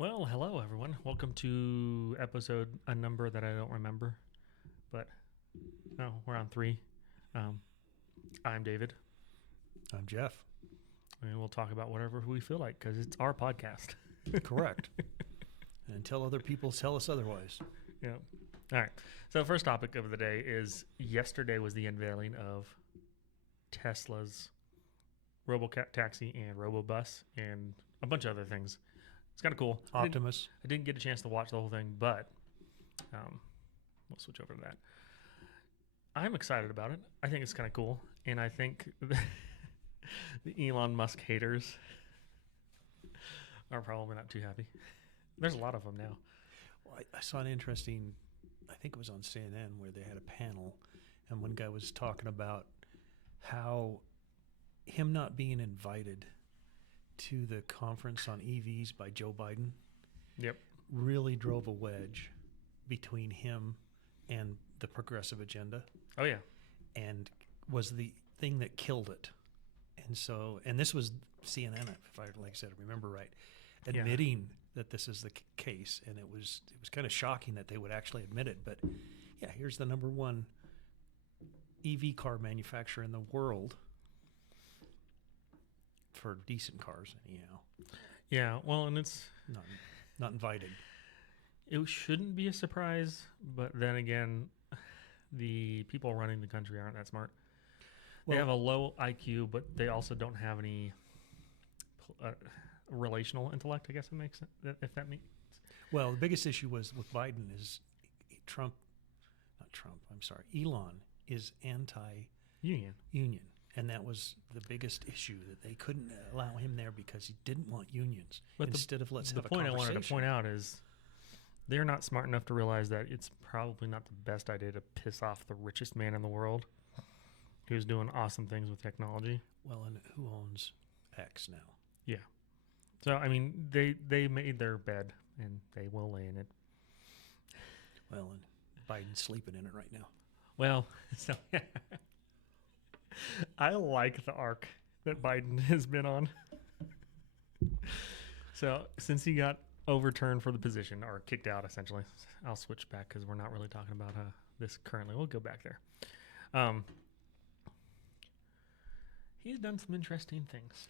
Well, hello everyone. Welcome to a number that I don't remember, but no, we're on 3. Um, I'm David, I'm Jeff. and we'll talk about whatever we feel like because it's our podcast. Correct. And until other people tell us otherwise. Yeah. All right. So, first topic of the day is yesterday was the unveiling of Tesla's Robotaxi and Robobus and a bunch of other things. It's kind of cool. Optimus. I didn't get a chance to watch the whole thing, but we'll switch over to that. I'm excited about it. I think it's kind of cool, and I think the Elon Musk haters are probably not too happy. There's a lot of them now. Well, I saw an interesting, I think it was on CNN, where they had a panel, and one guy was talking about how him not being invited to the conference on EVs by Joe Biden Yep. really drove a wedge between him and the progressive agenda, Oh yeah. and was the thing that killed it. And this was CNN, if I like I said, remember right, admitting that this is the case, and it was kind of shocking that they would actually admit it. But yeah, here's the number one EV car manufacturer in the world for decent cars, anyhow. Yeah. Well, and it's Not invited. it shouldn't be a surprise, but then again, the people running the country aren't that smart. They have a low IQ, but they also don't have any relational intellect. I guess it makes sense. If that means. Well, the biggest issue was with Biden is Elon is Union. union. And that was the biggest issue, that they couldn't allow him there because he didn't want unions. But Instead of let's have a point I conversation. wanted to point out is they're not smart enough to realize that it's probably not the best idea to piss off the richest man in the world who's doing awesome things with technology. Well, and who owns X now? Yeah. So, I mean, they made their bed and they will lay in it. Well, and Biden's sleeping in it right now. Well, so I like the arc that Biden has been on. So since he got overturned for the position or kicked out, essentially, I'll switch back because we're not really talking about this currently. We'll go back there. He's done some interesting things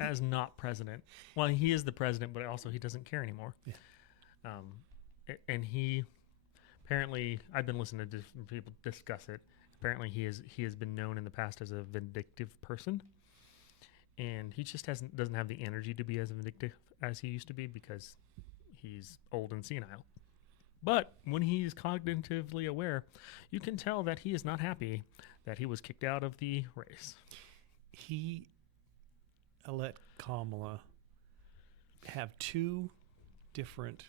as not president. Well, he is the president, but also he doesn't care anymore. Yeah. And he apparently, I've been listening to different people discuss it. Apparently, he has been known in the past as a vindictive person, and he just doesn't have the energy to be as vindictive as he used to be because he's old and senile. But when he's cognitively aware, you can tell that he is not happy that he was kicked out of the race. He let Kamala have two different,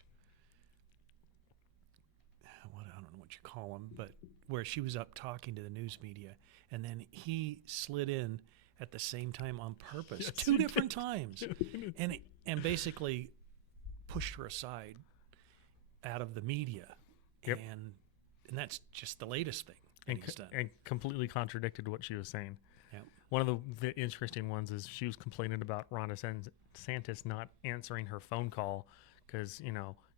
I don't know what you call them, but where she was up talking to the news media, and then he slid in at the same time on purpose, Yes, two he different did. times, and basically pushed her aside out of the media. Yep. And that's just the latest thing that he's done. And completely contradicted what she was saying. Yeah. One of the interesting ones is she was complaining about Ron DeSantis not answering her phone call because,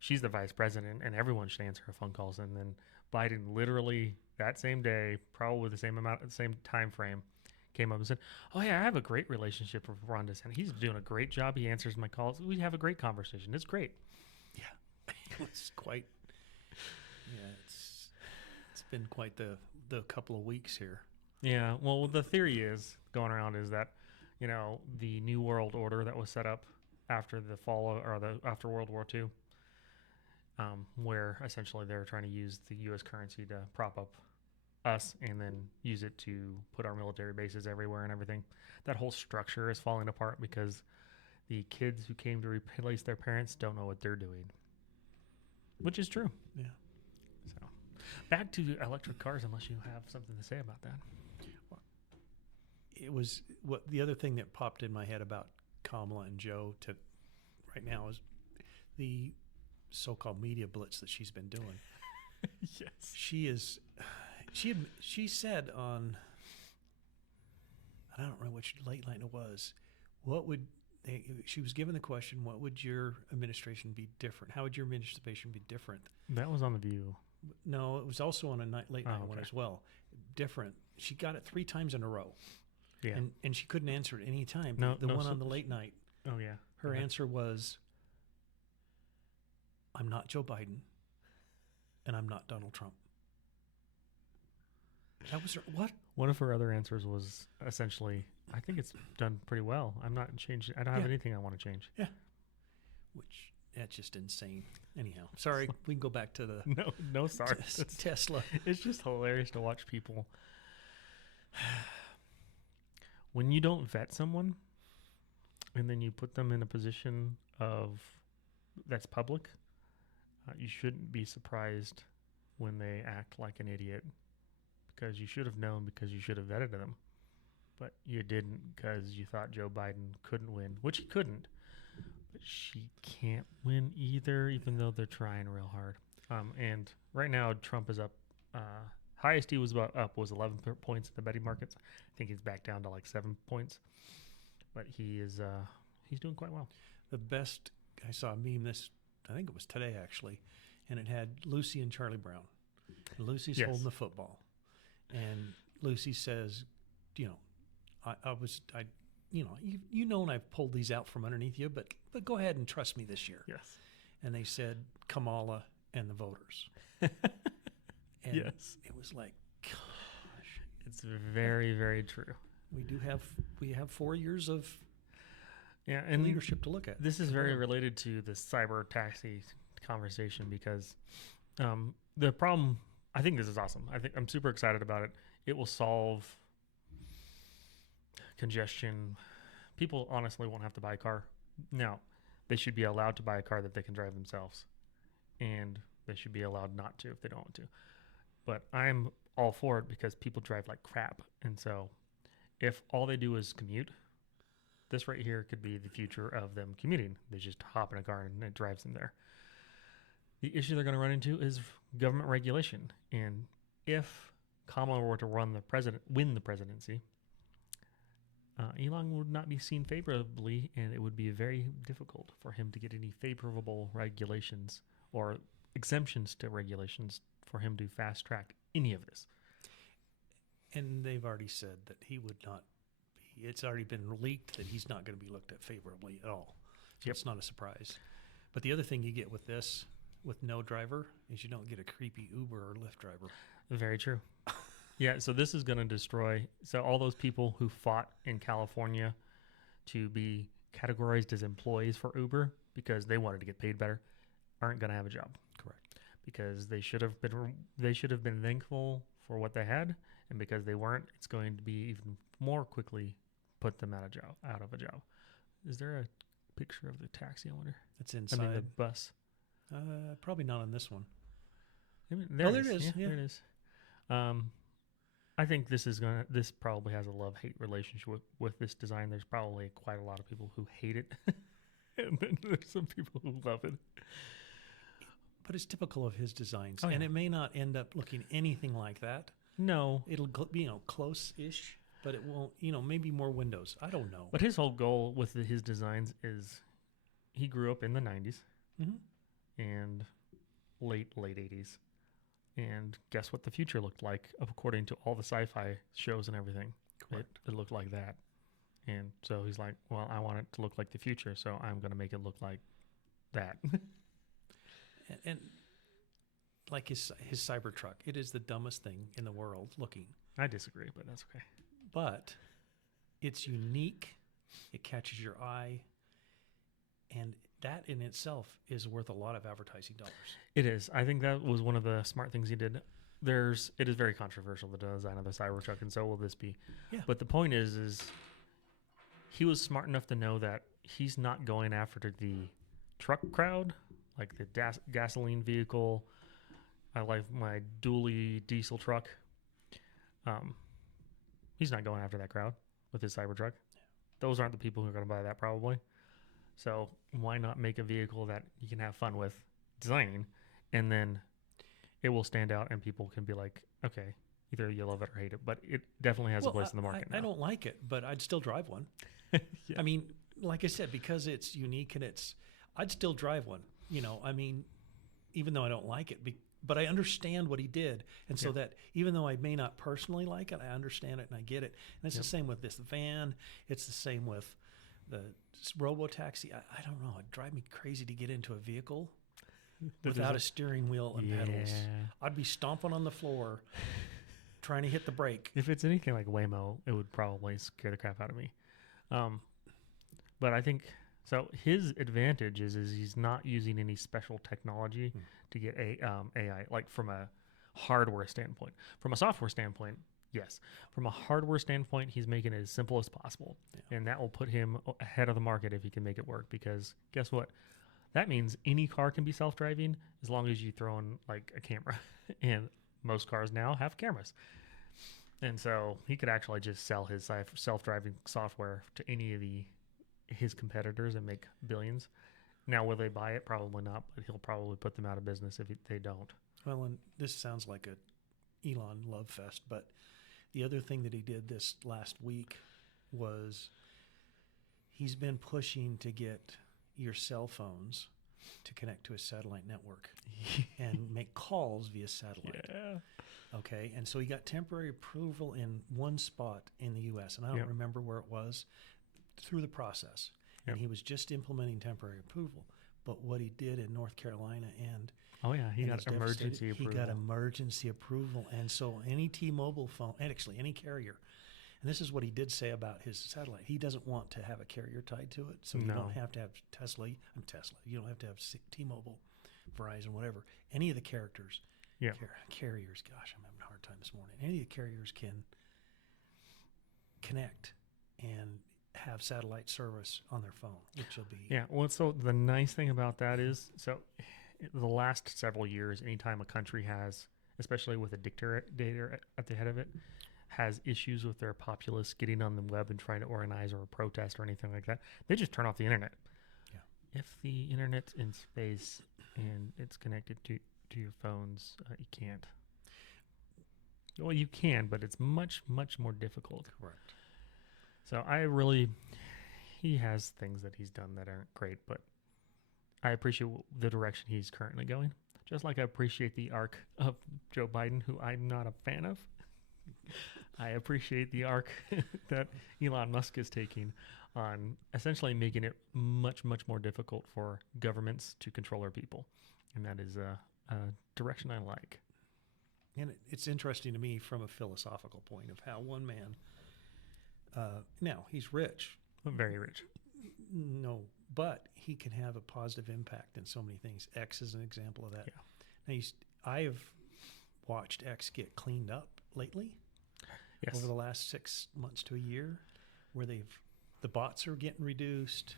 she's the vice president and everyone should answer her phone calls. And then Biden literally that same day, probably the same time frame, came up and said, "Oh yeah, I have a great relationship with Ron DeSantis. He's doing a great job. He answers my calls. We have a great conversation. It's great." Yeah. It's quite, it's been quite the couple of weeks here. Yeah, well, the theory is going around is that, the new world order that was set up after the after World War II, where essentially they're trying to use the U.S. currency to prop up us and then use it to put our military bases everywhere and everything. That whole structure is falling apart because the kids who came to replace their parents don't know what they're doing, which is true. Yeah. So, back to electric cars, unless you have something to say about that. It was the other thing that popped in my head about Kamala and Joe right now is the so-called media blitz that she's been doing. Yes. She said on, I don't remember which late night it was, what would she was given the question, what would your administration be different? How would your administration be different? That was on The View. No, it was also on a late night one okay. as well. Different. She got it 3 times in a row. Yeah. And she couldn't answer it any time. No, the no, one so- on the late night, Oh, yeah. her Yeah. answer was, I'm not Joe Biden, and I'm not Donald Trump. That was her, what? One of her other answers was essentially, I think it's done pretty well. I'm not changing. I don't have Yeah. anything I want to change. Which, that's just insane. Anyhow, sorry, we can go back to the No, sorry. Tesla. It's just hilarious to watch people. When you don't vet someone and then you put them in a position of that's public, you shouldn't be surprised when they act like an idiot, because you should have known, because you should have vetted them. But you didn't, because you thought Joe Biden couldn't win, which he couldn't. But she can't win either, even though they're trying real hard. And right now, Trump is up. Highest he was up was 11 points in the betting markets. I think he's back down to like 7 points. But he's doing quite well. The best, I saw a meme I think it was today actually, and it had Lucy and Charlie Brown. And Lucy's Yes. holding the football. And Lucy says, and I've pulled these out from underneath you, but go ahead and trust me this year. Yes. And they said Kamala and the voters. And Yes. it was like, gosh, It's very, very true. we have 4 years of Yeah, and leadership to look at. this is very related to the cyber taxi conversation, because the problem, I think this is awesome. I'm super excited about it. It will solve congestion. People honestly won't have to buy a car. Now, they should be allowed to buy a car that they can drive themselves, and they should be allowed not to if they don't want to. But I'm all for it, because people drive like crap. And so if all they do is commute, this right here could be the future of them commuting. They just hop in a car and it drives them there. The issue they're going to run into is government regulation. And if Kamala were to win the presidency, Elon would not be seen favorably, and it would be very difficult for him to get any favorable regulations or exemptions to regulations for him to fast track any of this. And they've already said that he would not be. It's already been leaked that he's not going to be looked at favorably at all. So Yep. It's not a surprise. But the other thing you get with this, with no driver, is you don't get a creepy Uber or Lyft driver. Very true. Yeah, so this is going to destroy. So all those people who fought in California to be categorized as employees for Uber because they wanted to get paid better aren't going to have a job. Correct. Because they should have been thankful for what they had, and because they weren't, it's going to be even more quickly put them out of a job. Is there a picture of the taxi? I wonder. It's inside. I mean the bus. Probably not on this one. I mean, there it is. Yeah, Yeah. there it is. I think this probably has a love-hate relationship with this design. There's probably quite a lot of people who hate it, and then there's some people who love it. But it's typical of his designs. Oh, And yeah. it may not end up looking anything like that. No, It'll be, close-ish, but it won't, maybe more windows. I don't know. but his whole goal with his designs is he grew up in the 90s Mhm. and late 80s. And guess what the future looked like according to all the sci-fi shows and everything? Correct. It looked like that. And so he's like, well, I want it to look like the future, so I'm going to make it look like that. And like his Cybertruck, it is the dumbest thing in the world looking. I disagree, but that's okay. But it's unique. It catches your eye. And that in itself is worth a lot of advertising dollars. It is. I think that was one of the smart things he did. It is very controversial, the design of the Cybertruck, and so will this be. Yeah. But the point is he was smart enough to know that he's not going after the truck crowd, like the gasoline vehicle. I like my dually diesel truck. He's not going after that crowd with his Cybertruck. Those aren't the people who are going to buy that probably. So why not make a vehicle that you can have fun with designing, and then it will stand out and people can be like, okay, either you love it or hate it. But it definitely has a place in the market. I don't like it, but I'd still drive one. Yeah. I mean, like I said, because it's unique and I'd still drive one. I mean, even though I don't like it, but I understand what he did. And so that even though I may not personally like it, I understand it and I get it. And it's the same with this van. It's the same with the Robotaxi. I don't know. It'd drive me crazy to get into a vehicle without a steering wheel and pedals. I'd be stomping on the floor trying to hit the brake. If it's anything like Waymo, it would probably scare the crap out of me. But I think so. His advantage is he's not using any special technology to get AI, like from a hardware standpoint. From a software standpoint, yes. From a hardware standpoint, he's making it as simple as possible, and that will put him ahead of the market if he can make it work. Because guess what? That means any car can be self-driving as long as you throw in like a camera, and most cars now have cameras. And so he could actually just sell his self-driving software to any of his competitors and make billions. Now, will they buy it? Probably not, but he'll probably put them out of business if they don't. Well, and this sounds like a Elon love fest, but the other thing that he did this last week was he's been pushing to get your cell phones to connect to a satellite network and make calls via satellite. Yeah. Okay, and so he got temporary approval in one spot in the U.S., and I don't remember where it was, through the process. And he was just implementing temporary approval. But what he did in North Carolina he got emergency approval. He got emergency approval. And so any T-Mobile phone, and actually any carrier, and this is what he did say about his satellite. He doesn't want to have a carrier tied to it, so you don't have to have Tesla. You don't have to have T-Mobile, Verizon, whatever. Any of the carriers, gosh, I'm having a hard time this morning. Any of the carriers can connect and have satellite service on their phone, which will be... Yeah, well, so the nice thing about that is, so the last several years, anytime a country has, especially with a dictator at the head of it, has issues with their populace getting on the web and trying to organize or protest or anything like that, they just turn off the internet. Yeah. If the internet's in space and it's connected to your phones, you can't. Well, you can, but it's much, much more difficult. Correct. So he has things that he's done that aren't great, but I appreciate the direction he's currently going. Just like I appreciate the arc of Joe Biden, who I'm not a fan of. I appreciate the arc that Elon Musk is taking on essentially making it much, much more difficult for governments to control our people. And that is a direction I like. And it's interesting to me from a philosophical point of how one man, now he's rich. Very rich. No, but he can have a positive impact in so many things. X is an example of that. Yeah. Now, I have watched X get cleaned up lately. Yes. Over the last 6 months to a year, where the bots are getting reduced.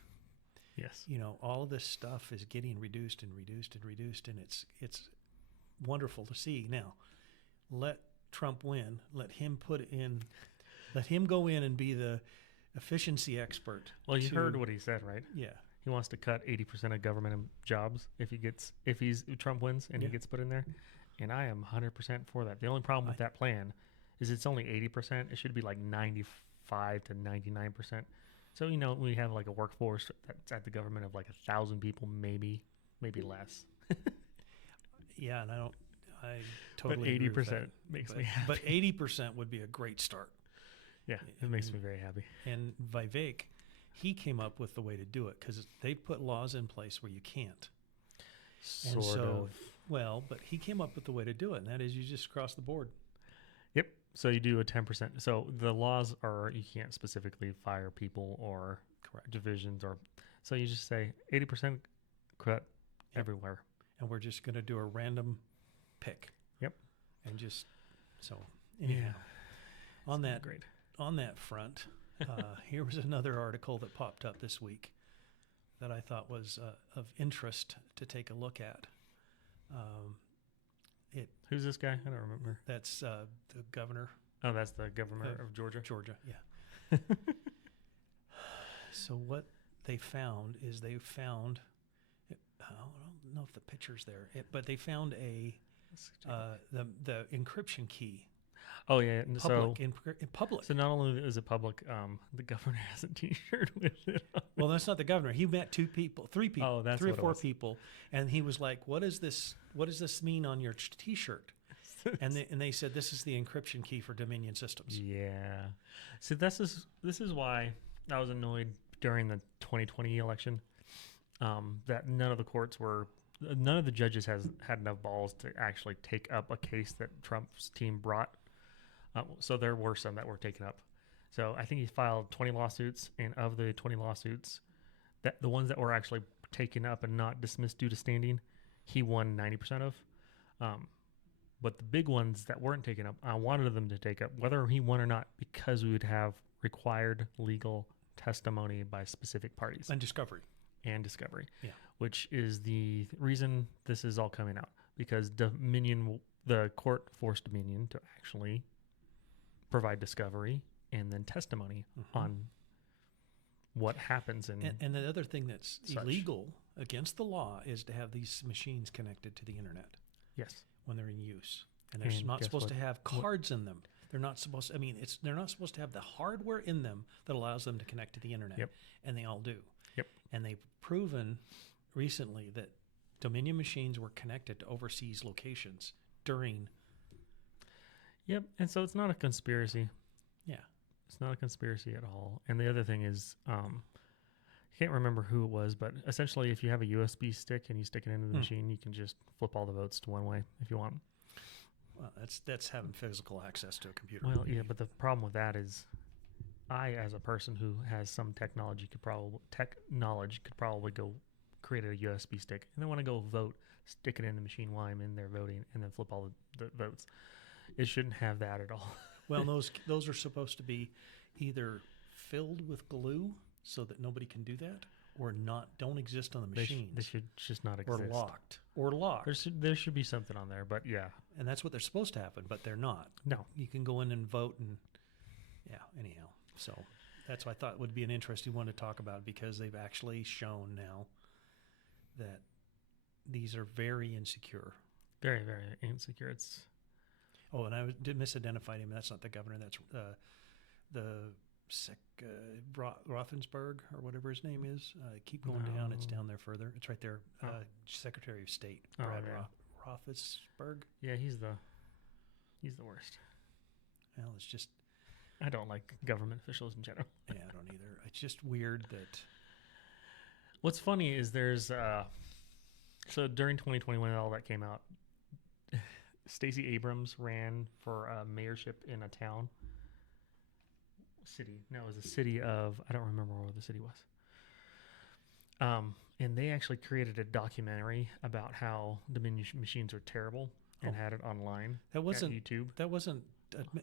Yes. All of this stuff is getting reduced and reduced and reduced, and it's wonderful to see. Now, let Trump win. Let him go in and be the efficiency expert. Well, you heard what he said, right? Yeah. He wants to cut 80% of government jobs if Trump wins and he gets put in there. And I am 100% for that. The only problem with that plan is it's only 80%. It should be like 95 to 99%. So, we have like a workforce that's at the government of like 1,000 people, maybe less. Yeah, and I totally but 80% agree with that. makes me happy. But 80% would be a great start. Yeah, it makes me very happy. And Vivek, he came up with the way to do it because they put laws in place where you can't. Sort of. Well, but he came up with the way to do it, and that is you just cross the board. Yep. So you do a 10%. So the laws are you can't specifically fire people or divisions so you just say 80% cut everywhere. And we're just going to do a random pick. Yep. And just anyhow. On that front, here was another article that popped up this week that I thought was of interest to take a look at. Who's this guy? I don't remember. That's the governor. Oh, that's the governor of Georgia? Georgia, yeah. So what they found is I don't know if the picture's there, but they found the encryption key Oh yeah. And so public in public. so not only is it public, the governor has a T-shirt with it. Well, that's not the governor. He met three people, Oh, that's three or what it four was. people, and he was like, "What is this? What does this mean on your T-shirt?" And they said, "This is the encryption key for Dominion systems." Yeah. So this is why I was annoyed during the 2020 election, that none of the judges has had enough balls to actually take up a case that Trump's team brought. So there were some that were taken up. So I think he filed 20 lawsuits, and of the 20 lawsuits, that the ones that were actually taken up and not dismissed due to standing, he won 90% of. But the big ones that weren't taken up, I wanted them to take up, whether he won or not, because we would have required legal testimony by specific parties And discovery. Yeah. which is the reason this is all coming out, because the court forced Dominion to actually provide discovery and then testimony on what happens And the other thing that's such. illegal against the law is to have these machines connected to the internet yes. when they're in use, and they're And not guess supposed what? to have cards in them. They're not supposed. They're not supposed to have the hardware in them that allows them to connect to the internet. Yep. And they all do. Yep. And they've proven recently that Dominion machines were connected to overseas locations during. Yep. And so it's not a conspiracy. Yeah. It's not a conspiracy at all. And the other thing is, I can't remember who it was, but essentially, if you have a USB stick and you stick it into the machine, you can just flip all the votes to one way if you want. Well, that's having physical access to a computer. Well, yeah, but the problem with that is, I, as a person who has some technology, could probably go create a USB stick, and then when I go vote, stick it in the machine while I'm in there voting, and then flip all the votes. It shouldn't have that at all. Well, those are supposed to be either filled with glue so that nobody can do that, or don't exist on the machine. They should just not exist. Or locked. There should be something on there, but yeah. And that's what they're supposed to happen, but they're not. No. You can go in and vote, and anyhow. So that's what I thought would be an interesting one to talk about, because they've actually shown now that these are very insecure. Very, very insecure. Oh, and I did misidentify him. That's not the governor. That's Roethlisberger or whatever his name is. Keep going down. It's down there further. It's right there. Secretary of State Brad Roethlisberger. Yeah, he's the worst. Well, it's just. I don't like government officials in general. Yeah, I don't either. It's just weird that. What's funny is there's so during 2020 when all that came out, Stacey Abrams ran for mayorship in a city. No, it was a city of, I don't remember where the city was. And they actually created a documentary about how Dominion machines are terrible and had it online. That wasn't YouTube. That wasn't.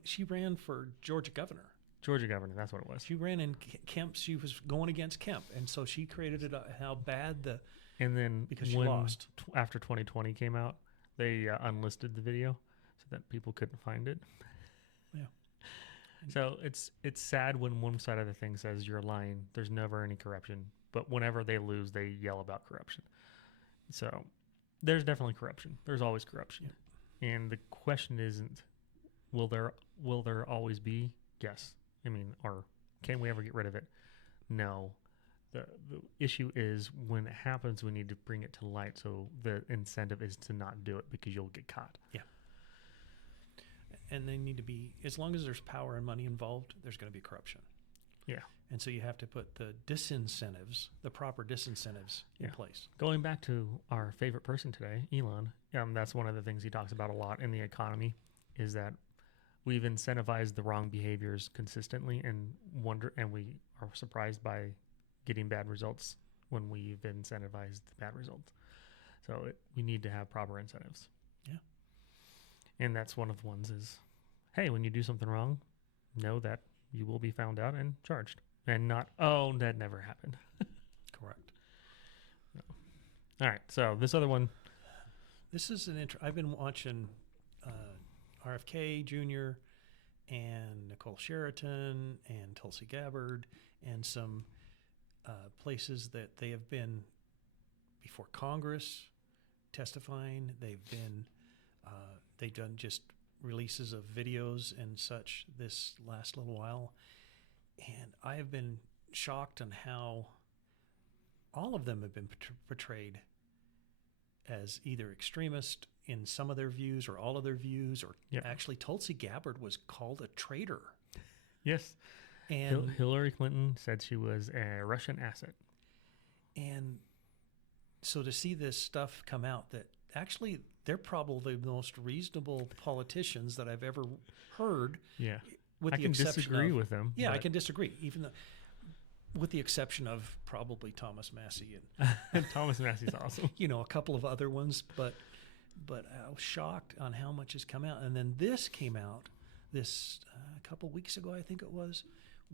She ran for Georgia governor. Georgia governor, that's what it was. She ran in Kemp. She was going against Kemp, and so she created how bad the. And then because she lost after 2020 came out, they unlisted the video so that people couldn't find it. Yeah. So it's sad when one side of the thing says you're lying. There's never any corruption, but whenever they lose, they yell about corruption. So there's definitely corruption. There's always corruption, and the question isn't will there always be? Yes. I mean, or can we ever get rid of it? No. The issue is when it happens, we need to bring it to light. So the incentive is to not do it because you'll get caught. Yeah. And they need to be, as long as there's power and money involved, there's going to be corruption. Yeah. And so you have to put the proper disincentives in place. Going back to our favorite person today, Elon, that's one of the things he talks about a lot in the economy is that we've incentivized the wrong behaviors consistently and we are surprised by getting bad results when we've incentivized the bad results. So we need to have proper incentives. Yeah. And that's one of the ones is, hey, when you do something wrong, know that you will be found out and charged. And not, oh, that never happened. Correct. No. All right. So this other one. This is I've been watching RFK Jr. and Nicole Sheraton and Tulsi Gabbard and some places that they have been before Congress testifying. They've done just releases of videos and such this last little while, and I have been shocked on how all of them have been portrayed as either extremist in some of their views or all of their views, or actually Tulsi Gabbard was called a traitor. Yes. And Hillary Clinton said she was a Russian asset. And so to see this stuff come out, that actually they're probably the most reasonable politicians that I've ever heard. Yeah. With I the can exception disagree of, with them. Yeah, I can disagree. Even though, with the exception of probably Thomas Massey and Thomas Massey's awesome. You know, a couple of other ones, but I was shocked on how much has come out. And then this came out this a couple weeks ago, I think it was,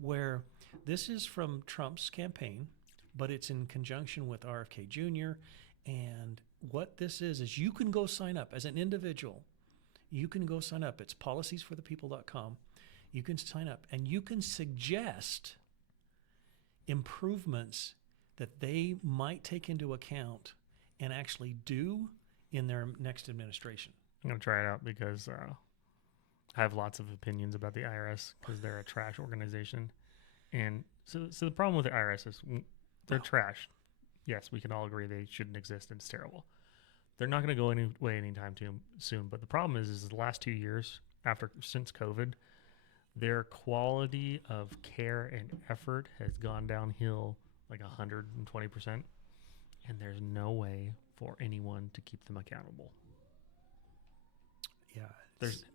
where this is from Trump's campaign, but it's in conjunction with RFK Jr. And what this is you can go sign up as an individual. You can go sign up. It's policiesforthepeople.com. You can sign up and you can suggest improvements that they might take into account and actually do in their next administration. I'm going to try it out because I have lots of opinions about the IRS because they're a trash organization. And so the problem with the IRS is they're trash. Yes, we can all agree they shouldn't exist and it's terrible. They're not going to go away anytime too soon. But the problem is the last 2 years since COVID, their quality of care and effort has gone downhill like 120%. And there's no way for anyone to keep them accountable. Yeah.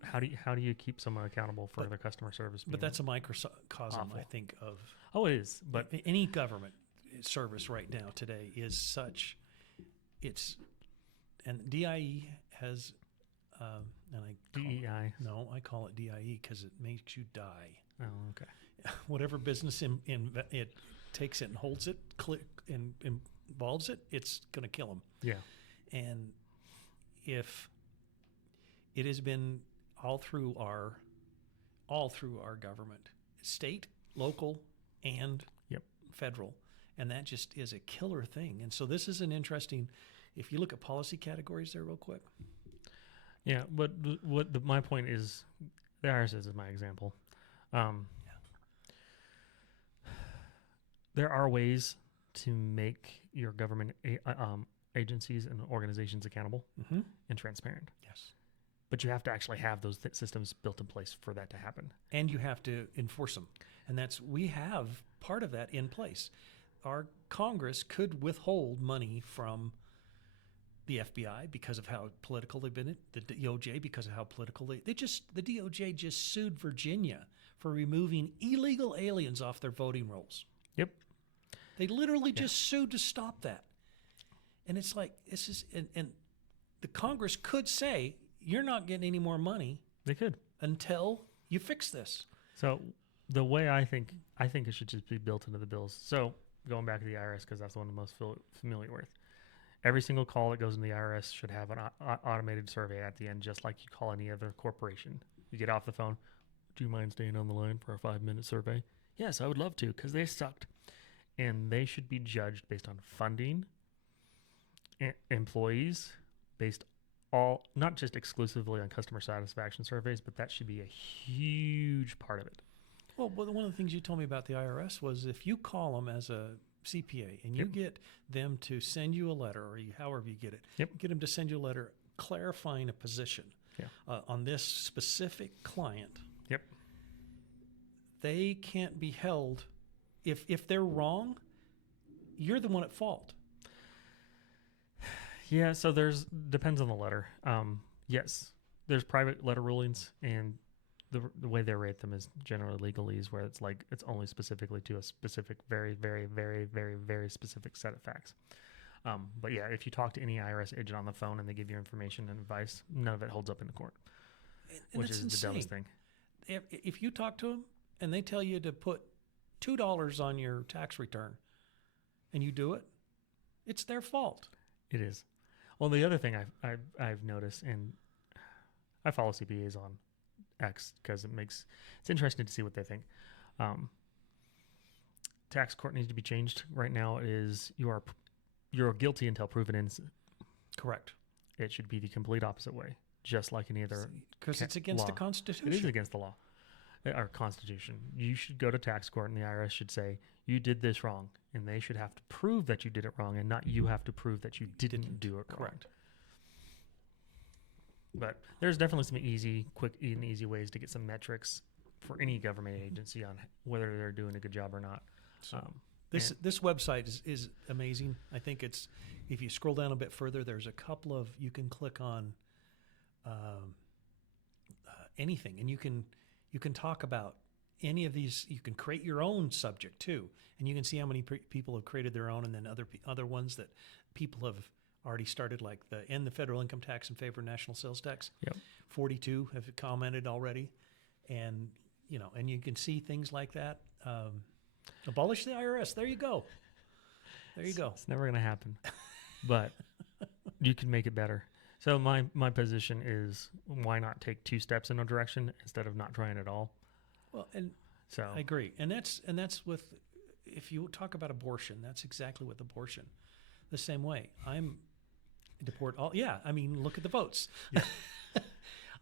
How do you keep someone accountable for their customer service? But that's a microcosm, awful. I think, of. Oh, it is. But any government service right now today is such. And DIE has, DEI. No, I call it DIE because it makes you die. Oh, okay. Whatever business it takes it and holds it, and involves it, it's going to kill them. Yeah. And if it has been all through our government, state, local, and federal, and that just is a killer thing. And so this is an interesting. If you look at policy categories there real quick. Yeah, but my point is, the IRS is my example. There are ways to make your government agencies and organizations accountable and transparent. Yes. But you have to actually have those systems built in place for that to happen. And you have to enforce them. And we have part of that in place. Our Congress could withhold money from the FBI because of how political they've been, the DOJ because of how political the DOJ just sued Virginia for removing illegal aliens off their voting rolls. Yep. They literally just sued to stop that. And it's like, and the Congress could say, you're not getting any more money. They could. Until you fix this. So the way I think it should just be built into the bills. So going back to the IRS, because that's the one I'm most familiar with. Every single call that goes in the IRS should have an automated survey at the end, just like you call any other corporation. You get off the phone. Do you mind staying on the line for a 5-minute survey? Yes, I would love to, because they sucked. And they should be judged based on funding, employees, based not just exclusively on customer satisfaction surveys, but that should be a huge part of it. Well, one of the things you told me about the IRS was if you call them as a CPA and you get them to send you a letter, or however you get it, get them to send you a letter clarifying a position on this specific client. Yep. They can't be held. If they're wrong, you're the one at fault. Yeah, so depends on the letter. Yes, there's private letter rulings, and the way they rate them is generally legalese, where it's like it's only specifically to a specific, very, very, very, very, very specific set of facts. But yeah, if you talk to any IRS agent on the phone and they give you information and advice, none of it holds up in the court, which is the dumbest thing. If you talk to them and they tell you to put $2 on your tax return and you do it, it's their fault. It is. Well, the other thing I've noticed, and I follow CPAs on X because it's interesting to see what they think. Tax court needs to be changed. Right now is you're guilty until proven innocent. Correct. It should be the complete opposite way. just like any other Because it's against the law. Constitution. It is against the law, our Constitution. You should go to tax court, and the IRS should say you did this wrong, and they should have to prove that you did it wrong, and not you have to prove that you didn't do it Correct. wrong. But there's definitely some quick and easy ways to get some metrics for any government agency on whether they're doing a good job or not. So this website is amazing. I think it's, if you scroll down a bit further, there's a couple of, you can click on anything, and you can talk about any of these. You can create your own subject too, and you can see how many people have created their own, and then other ones that people have already started, like end the federal income tax in favor of national sales tax. Yep. 42 have commented already, and and you can see things like that. Abolish the IRS. There you go. There you go. It's never going to happen, but you can make it better. So my position is, why not take 2 steps in a direction instead of not trying at all? Well, and so I agree, and that's with, if you talk about abortion, that's exactly with abortion. The same way, I'm deport all. Yeah, I mean, look at the votes. Yeah.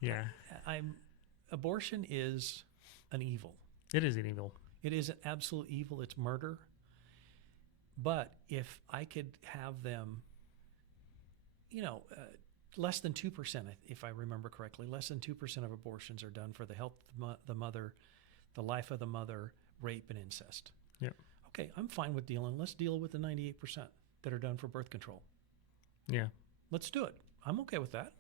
Yeah. Abortion is an evil. It is an evil. It is an absolute evil. It's murder. But if I could have them, less than 2%, if I remember correctly, less than 2% of abortions are done for the health of the mother, the life of the mother, rape, and incest. Yeah. Okay, I'm fine with let's deal with the 98% that are done for birth control. Yeah. Let's do it. I'm okay with that.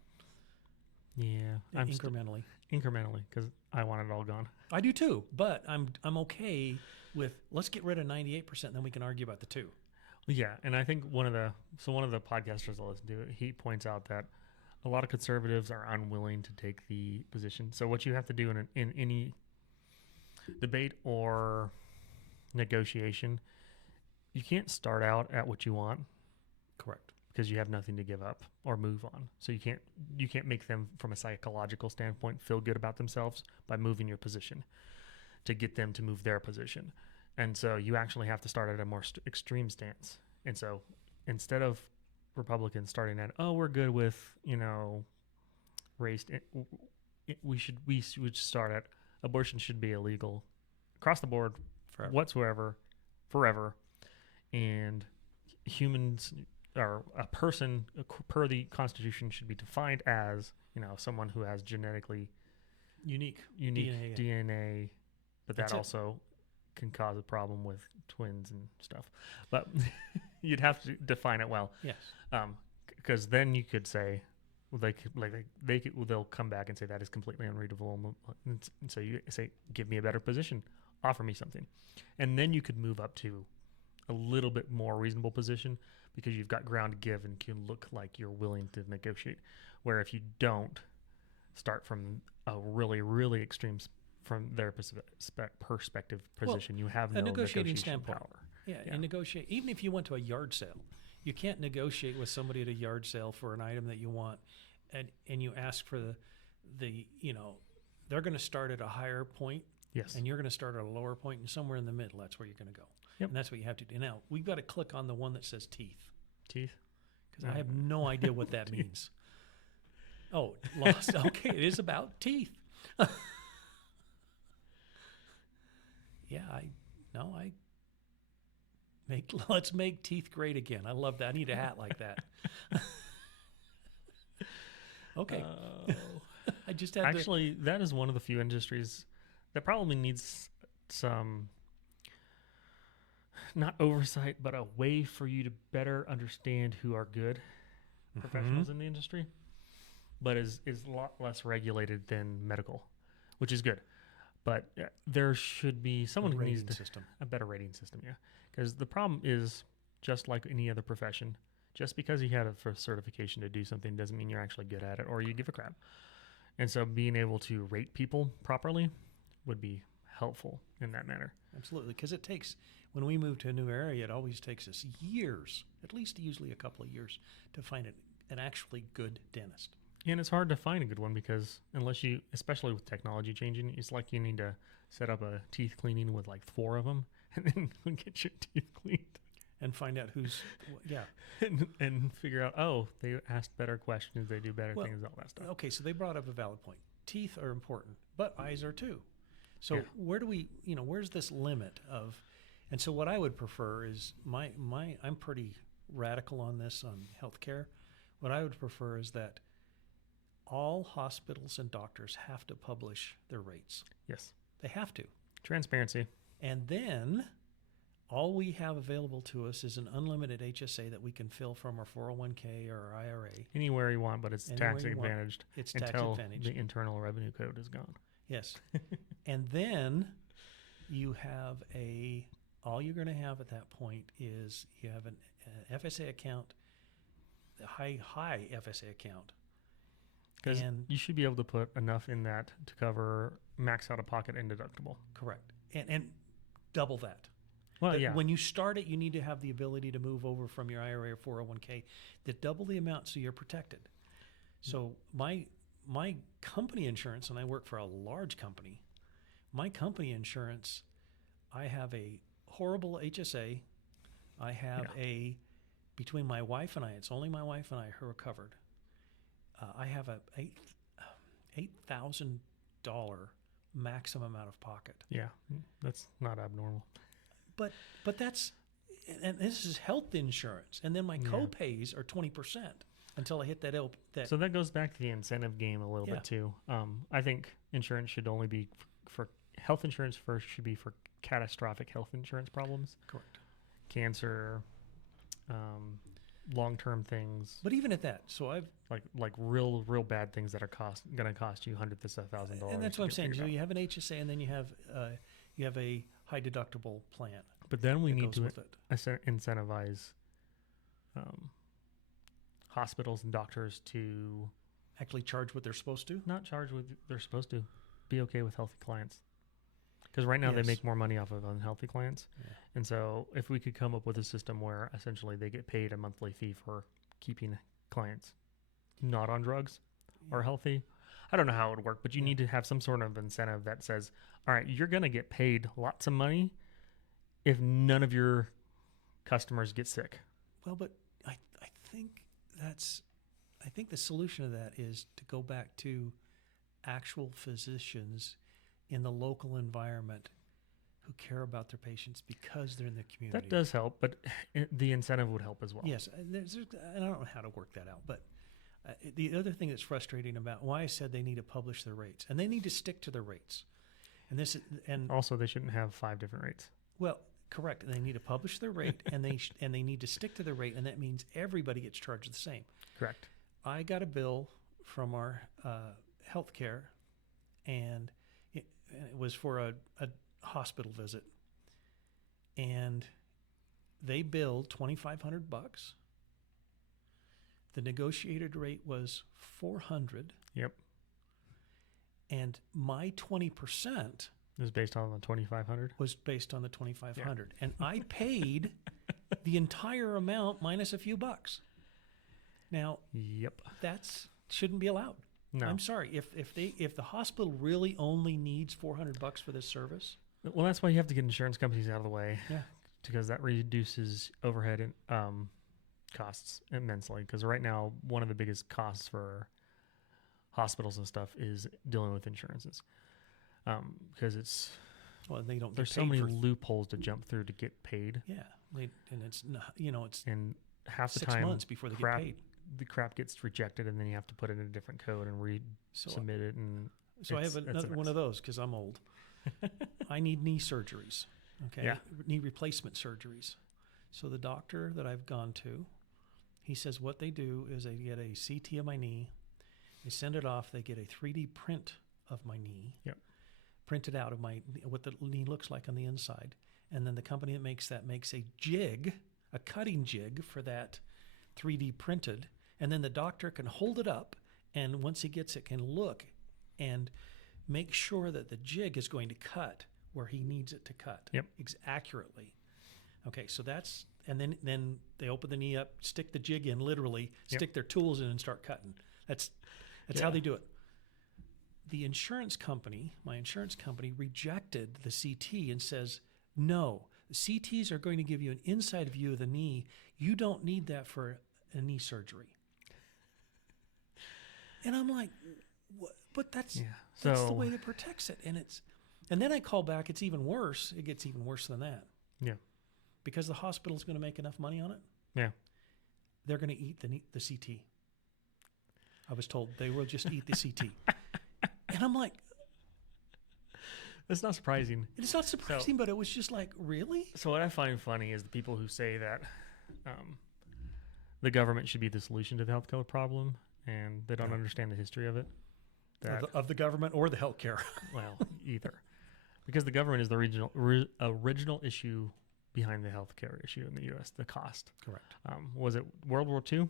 Yeah. Incrementally. Incrementally, because I want it all gone. I do too, but I'm okay with, let's get rid of 98%, and then we can argue about the 2. Yeah, and I think one of the podcasters I listen to, he points out that a lot of conservatives are unwilling to take the position. So what you have to do in any debate or negotiation, you can't start out at what you want. Correct. Because you have nothing to give up or move on. So you can't make them, from a psychological standpoint, feel good about themselves by moving your position to get them to move their position. And so you actually have to start at a more extreme stance. And so instead of Republicans starting at, oh, we're good with, race, we should start at, abortion should be illegal across the board, whatsoever, forever. And humans, or a person per the Constitution, should be defined as, someone who has genetically unique DNA, but that also can cause a problem with twins and stuff. But you'd have to define it well. Yes. Because then you could say, they'll come back and say that is completely unreadable. And so you say, give me a better position, offer me something, and then you could move up to a little bit more reasonable position, because you've got ground to give and can look like you're willing to negotiate. Where if you don't start from a really, really extreme, from their perspective position, you have no negotiation power. Yeah, and negotiate. Even if you went to a yard sale, you can't negotiate with somebody at a yard sale for an item that you want, and you ask for the they're going to start at a higher point. Yes. And you're going to start at a lower point, and somewhere in the middle, that's where you're going to go. Yep. And that's what you have to do. Now, we've got to click on the one that says teeth. Teeth? Because I have no idea what that means. Oh, lost. Okay, it is about teeth. Yeah, let's make teeth great again. I love that. I need a hat like that. Okay. I just had that is one of the few industries that probably needs some, not oversight, but a way for you to better understand who are good professionals in the industry, but is a lot less regulated than medical, which is good. But there should be someone who needs a better rating system. Yeah, because the problem is, just like any other profession, just because you had a first certification to do something doesn't mean you're actually good at it or you give a crap. And so being able to rate people properly would be helpful in that manner. Absolutely, because when we move to a new area, it always takes us years, at least usually a couple of years, to find an actually good dentist. And it's hard to find a good one, because unless you, especially with technology changing, it's like you need to set up a teeth cleaning with like 4 of them and then get your teeth cleaned. and find out who's, yeah. and figure out, oh, they asked better questions, they do better Well, things, all that stuff. Okay, so they brought up a valid point. Teeth are important, but eyes are too. So Yeah. where do we, where's this limit of, and so what I would prefer is I'm pretty radical on this on healthcare. What I would prefer is that all hospitals and doctors have to publish their rates. Yes. They have to. Transparency. And then all we have available to us is an unlimited HSA that we can fill from our 401k or our IRA. Anywhere you want, but it's Anywhere tax you want. advantaged It's tax until advantaged. the Internal Revenue Code is gone. Yes. And then you have all you're going to have at that point is you have an FSA account, a high FSA account. Because And you should be able to put enough in that to cover max out of pocket and deductible. correct. And double that. Well, That yeah. When you start it, you need to have the ability to move over from your IRA or 401k to double the amount so you're protected. So my company insurance, and I work for a large company, my company insurance, I have a horrible HSA. I have between my wife and I, it's only my wife and I who are covered. I have a $8,000 maximum out of pocket. Yeah, that's not abnormal. But that's, and this is health insurance, and then my co-pays are 20% until I hit that. So that goes back to the incentive game a little bit too. I think insurance should only be for health insurance first should be for catastrophic health insurance problems. Correct. Cancer, long-term things. But even at that, so I've like real bad things that are going to cost you hundreds of $1,000s. and that's what I'm saying. So you have an HSA, and then you have a high deductible plan. But then we need goes to with it. incentivize hospitals and doctors to Actually charge what they're supposed to. not charge what they're supposed to. Be okay with healthy clients. Because right now they Yes. make more money off of unhealthy clients. Yeah. And so if we could come up with a system where essentially they get paid a monthly fee for keeping clients not on drugs or healthy. I don't know how it would work, but you need to have some sort of incentive that says, all right, you're going to get paid lots of money if none of your customers get sick. Well, but I think the solution to that is to go back to actual physicians in the local environment who care about their patients because they're in the community. That does help, but the incentive would help as well. Yes, and I don't know how to work that out, but the other thing that's frustrating about why I said they need to publish their rates, and they need to stick to their rates, and Also, they shouldn't have 5 different rates. well, correct. They need to publish their rate, and they need to stick to their rate, and that means everybody gets charged the same. Correct. I got a bill from our health care, and it was for a hospital visit, and they billed $2,500. The negotiated rate was $400, Yep. and my 20% It was based on the 2,500. was based on the 2,500, and I paid the entire amount minus a few bucks. Now Yep. that's shouldn't be allowed. No. I'm sorry. If the hospital really only needs $400 for this service, Well, that's why you have to get insurance companies out of the way. Yeah. Because that reduces overhead and costs immensely. Because right now, one of the biggest costs for hospitals and stuff is dealing with insurances. Because they don't. there's get so paid many for, loopholes to jump through to get paid, Yeah, and it's not. It's and half the 6 time months before they crap, get paid. the crap gets rejected, and then you have to put it in a different code and So resubmit it. And So I have it's a another one mess. of those because I'm old. I need knee surgeries. Okay. Yeah. Knee replacement surgeries. So the doctor that I've gone to, he says what they do is they get a CT of my knee, they send it off, they get a 3D print of my knee, Yep. printed out of what the knee looks like on the inside, and then the company that makes that makes a jig, a cutting jig for that 3D printed, and then the doctor can hold it up, and once he gets it, can look and make sure that the jig is going to cut where he needs it to cut. Yep. Accurately. Okay, so that's, and then they open the knee up, stick the jig in, literally stick their tools in and start cutting. That's how they do it. The insurance company, my insurance company, rejected the CT and says, no, CTs are going to give you an inside view of the knee. You don't need that for a knee surgery. And I'm like, what? But that's the way that protects it. And then I call back. It's even worse. It gets even worse than that. Yeah. Because the hospital's going to make enough money on it. Yeah. They're going to eat the CT. I was told they will just eat the CT. And I'm like, it's not surprising. It's not surprising, but it was just like, really? So what I find funny is the people who say that the government should be the solution to the healthcare problem, and they don't understand the history of it. Of the government or the healthcare. Well, either. Because the government is the original issue behind the healthcare issue in the U.S., the cost. Correct. Was it World War II?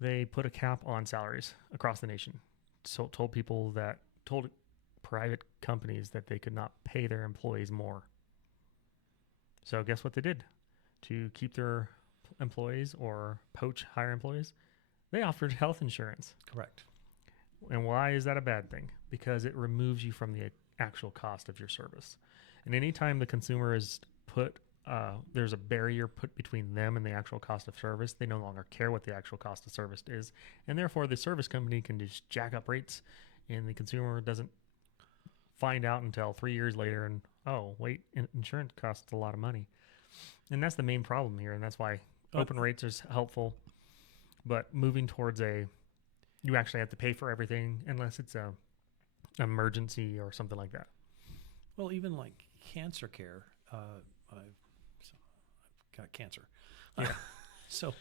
They put a cap on salaries across the nation. So told private companies that they could not pay their employees more. So guess what they did? To keep their employees or poach higher employees, they offered health insurance. Correct. And why is that a bad thing? Because it removes you from the actual cost of your service. And anytime the consumer is there's a barrier put between them and the actual cost of service, they no longer care what the actual cost of service is. And therefore, the service company can just jack up rates, and the consumer doesn't find out until 3 years later. And, oh, wait, insurance costs a lot of money. And that's the main problem here. And that's why open rates is helpful. But moving towards you actually have to pay for everything unless it's an emergency or something like that. Well, even like cancer care, I've got cancer. Yeah. So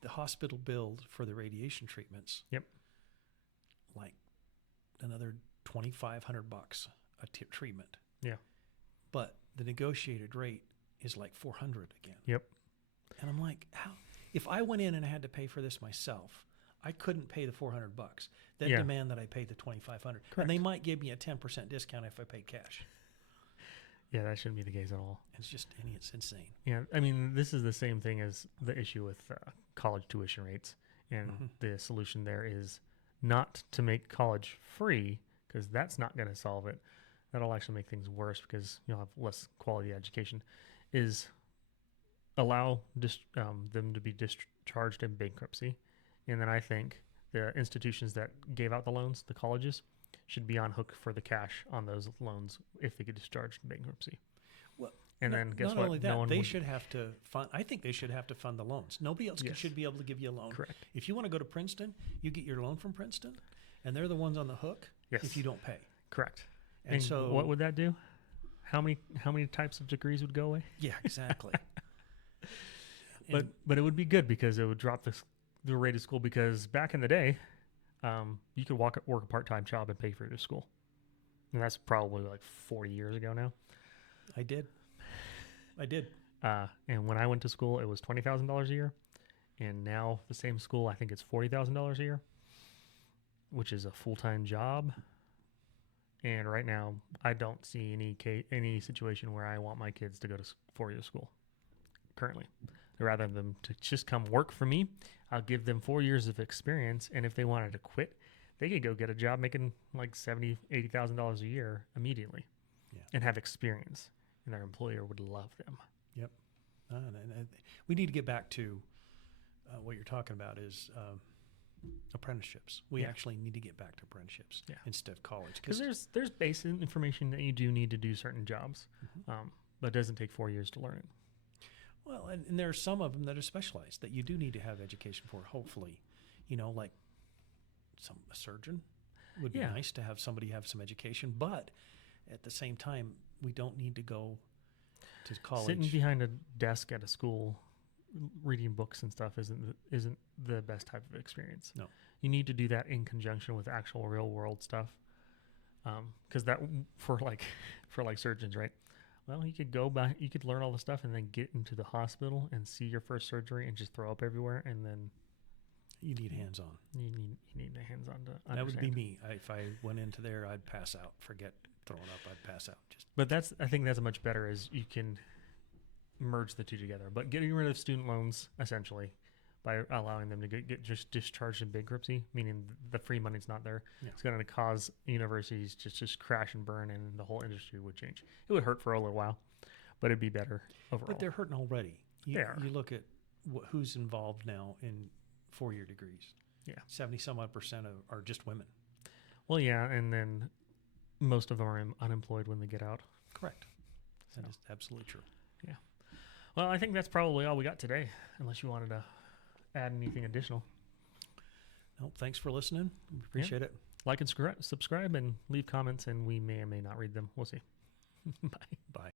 the hospital billed for the radiation treatments. Yep. Like another $2,500 a treatment. Yeah. But the negotiated rate is like $400 again. Yep. And I'm like, how? If I went in and I had to pay for this myself, I couldn't pay the $400. They'd demand that I pay the $2,500. And they might give me a 10% discount if I pay cash. Yeah, that shouldn't be the case at all. It's insane. Yeah, I mean, this is the same thing as the issue with college tuition rates. And the solution there is not to make college free, because that's not going to solve it. That'll actually make things worse because you'll have less quality education, is allow them to be discharged in bankruptcy. And then I think the institutions that gave out the loans, the colleges, should be on hook for the cash on those loans if they get discharged in bankruptcy. Well, and then guess not what? Only that, they should have to fund. I think they should have to fund the loans. Nobody else should be able to give you a loan. Correct. If you want to go to Princeton, you get your loan from Princeton, and they're the ones on the hook if you don't pay. Correct. And so, what would that do? How many types of degrees would go away? Yeah, exactly. But it would be good because it would drop the rate of school, because back in the day, you could work a part-time job and pay for your school. And that's probably like 40 years ago now. I did. And when I went to school, it was $20,000 a year. And now the same school, I think it's $40,000 a year, which is a full-time job. And right now, I don't see any situation where I want my kids to go to 4-year school currently. Rather than them to just come work for me, I'll give them 4 years of experience. And if they wanted to quit, they could go get a job making like $70,000, $80,000 a year immediately and have experience. And their employer would love them. Yep. And we need to get back to what you're talking about is apprenticenships. We actually need to get back to apprenticeships instead of college. Because there's basic information that you do need to do certain jobs, but it doesn't take 4 years to learn it. Well, and there are some of them that are specialized that you do need to have education for, hopefully. Like a surgeon would be nice to have somebody have some education, but at the same time, we don't need to go to college. Sitting behind a desk at a school reading books and stuff isn't the best type of experience. No. You need to do that in conjunction with actual real world stuff. Because that for surgeons, right? Well, you could learn all the stuff and then get into the hospital and see your first surgery and just throw up everywhere, and then you need hands-on. You need the hands-on to understand. That would be me. If I went into there, I'd pass out. Forget throwing up. I'd pass out. But I think that's much better, is you can merge the two together. But getting rid of student loans essentially by allowing them to get just discharged in bankruptcy, meaning the free money's not there. Yeah. It's going to cause universities just crash and burn, and the whole industry would change. It would hurt for a little while, but it'd be better overall. But they're hurting already. They are. You look at who's involved now in 4-year degrees. Yeah. 70-some-odd% are just women. Well, yeah, and then most of them are unemployed when they get out. Correct. That So. is absolutely true. Yeah. Well, I think that's probably all we got today, unless you wanted to add anything additional. No, thanks for listening. We appreciate it. Like and subscribe and leave comments, and we may or may not read them. We'll see. Bye. Bye.